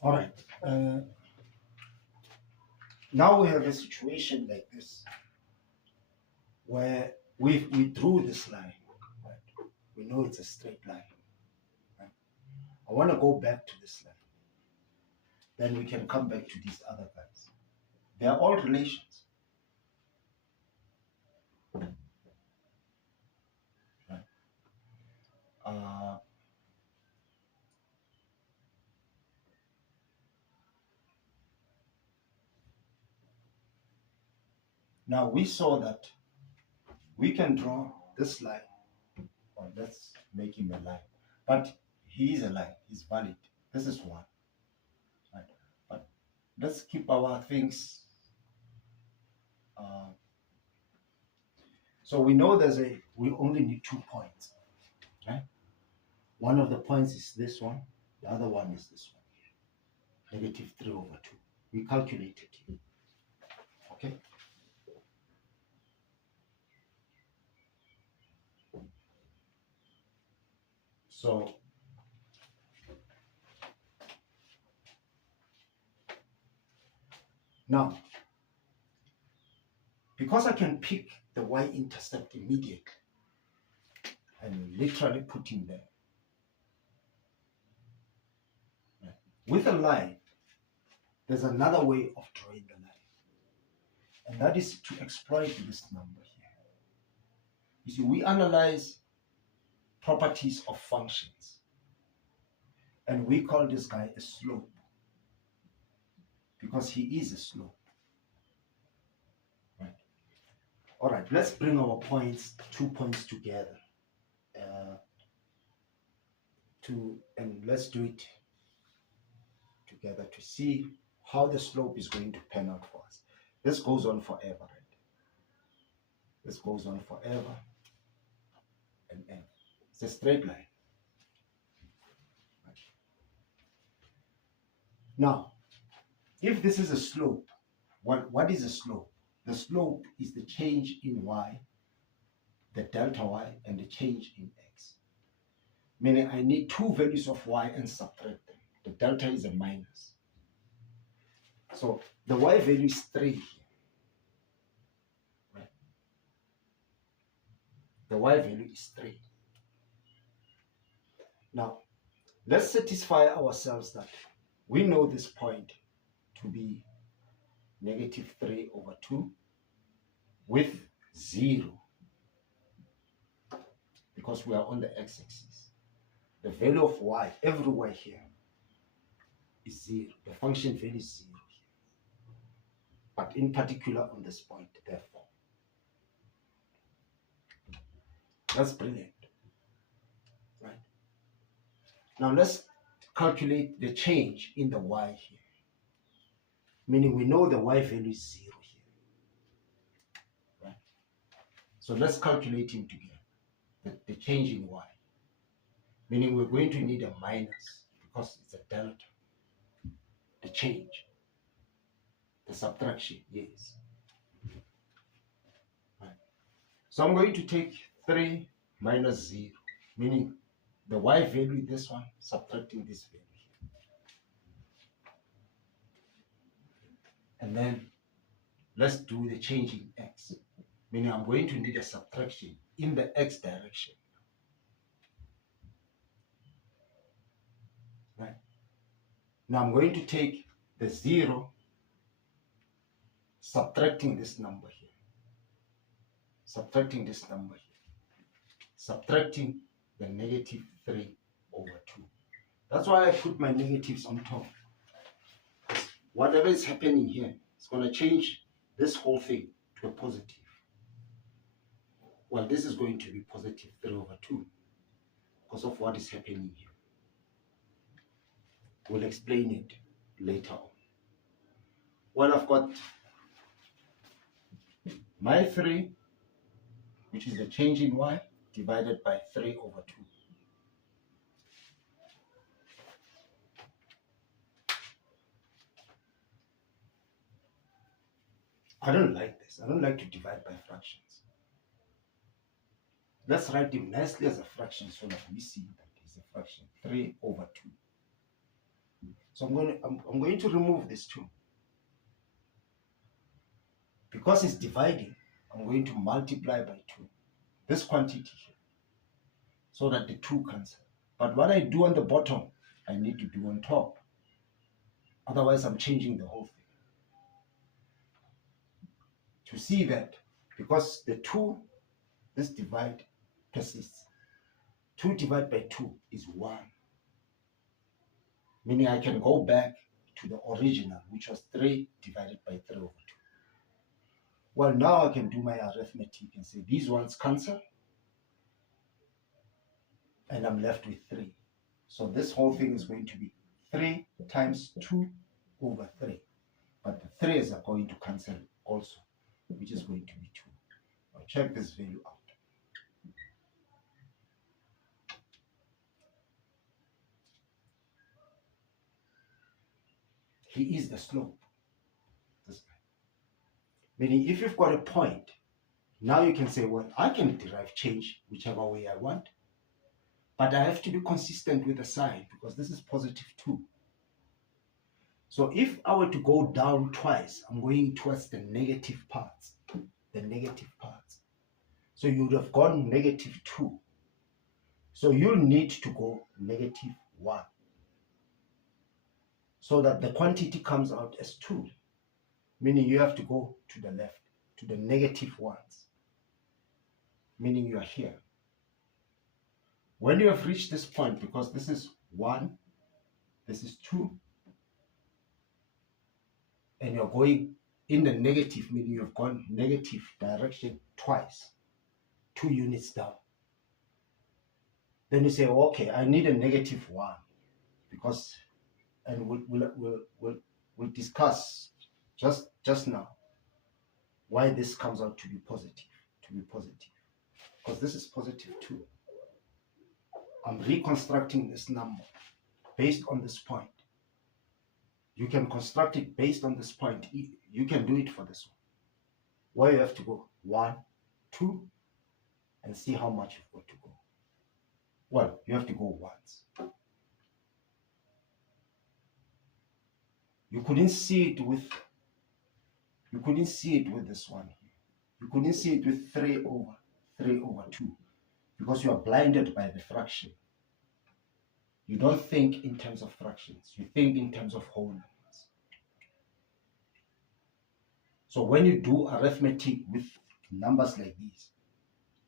All right. Now we have a situation like this where we drew this line. Right? We know it's a straight line. Right? I want to go back to this line. Then we can come back to these other guys. They are all relations. Right? Now we saw that we can draw this line, or let's make him a line, but he is a line, he's valid. This is one. Right? But let's keep our things. So we know we only need 2 points. Right? One of the points is this one, the other one is this one, -3/2. We calculated it. Okay. So now, because I can pick the y-intercept immediately and literally put him there. Right? With a line, there's another way of drawing the line, and that is to exploit this number here. You see, we analyze properties of functions, and we call this guy a slope because he is a slope. Right? All right, let's bring our points, 2 points together. And let's do it together to see how the slope is going to pan out for us. This goes on forever, right? This goes on forever and ever. It's a straight line. Right? Now, if this is a slope, what is a slope? The slope is the change in y, the delta y, and the change in x. Meaning I need 2 values of y and subtract them. The delta is a minus. So the y value is 3 here. Right? The y value is 3. Now, let's satisfy ourselves that we know this point to be -3/2 with 0, because we are on the x-axis. The value of y everywhere here is 0. The function value is 0 here. But in particular on this point, therefore. That's brilliant. Right? Now let's calculate the change in the y here. Meaning we know the y value is 0 here. Right? So let's calculate him together. The change in y. Meaning we're going to need a minus because it's a delta. The change. The subtraction, yes. Right. So I'm going to take 3 minus 0, meaning the y value, this one, subtracting this value here. And then let's do the change in x, meaning I'm going to need a subtraction in the x direction. Right? Now I'm going to take the 0, subtracting this number here, subtracting this number here, subtracting the -3/2. That's why I put my negatives on top. Whatever is happening here, it's going to change this whole thing to a positive. Well, this is going to be +3/2 because of what is happening here. We'll explain it later on. Well, I've got my 3, which is the change in y, divided by 3/2. I don't like this. I don't like to divide by fractions. Let's write them nicely as a fraction so that we see that it's a fraction, 3/2. So I'm going to remove this 2. Because it's dividing, I'm going to multiply by 2. This quantity here. So that the 2 cancel. But what I do on the bottom, I need to do on top. Otherwise, I'm changing the whole thing. To see that, because the 2, this divide persists. 2 divided by 2 is 1. Meaning I can go back to the original, which was 3 divided by 3 over 2. Well, now I can do my arithmetic and say these ones cancel, and I'm left with 3. So this whole thing is going to be 3 times 2 over 3. But the 3's are going to cancel also, which is going to be 2. I'll check this value out. He is the slope. This guy. Meaning if you've got a point, now you can say, well, I can derive change whichever way I want. But I have to be consistent with the sign because this is positive 2. So if I were to go down twice, I'm going towards the negative parts. The negative parts. So you would have gone negative 2. So you'll need to go negative 1. So that the quantity comes out as 2. Meaning you have to go to the left, to the negative 1s. Meaning you are here. When you have reached this point, because this is 1, this is 2, and you're going in the negative, meaning you've gone negative direction twice, 2 units down. Then you say, okay, I need a negative 1, because, and we'll discuss just now why this comes out to be positive, because this is positive 2. I'm reconstructing this number based on this point. You can construct it based on this point. You can do it for this one. Where you have to go 1, 2, and see how much you've got to go. Well, you have to go once. You couldn't see it with this one here. You couldn't see it with 3 over 2 because you are blinded by the fraction. You don't think in terms of fractions. You think in terms of whole numbers. So when you do arithmetic with numbers like these,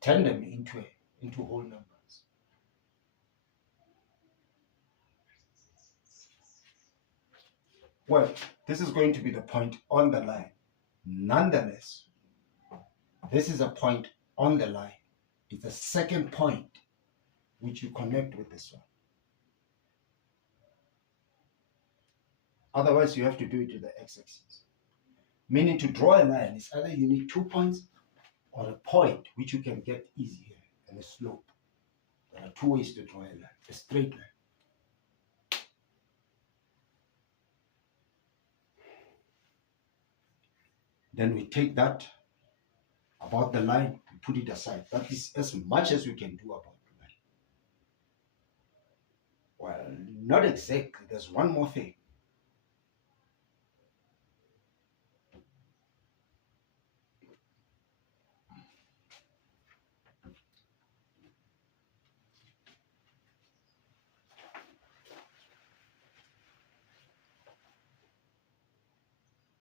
turn them into whole numbers. Well, this is going to be the point on the line. Nonetheless, this is a point on the line. It's a second point which you connect with this one. Otherwise, you have to do it to the x-axis. Meaning to draw a line is either you need 2 points or a point which you can get easy here, and a slope. There are 2 ways to draw a line, a straight line. Then we take that about the line, we put it aside. That is as much as we can do about the line. Well, not exactly. There's one more thing.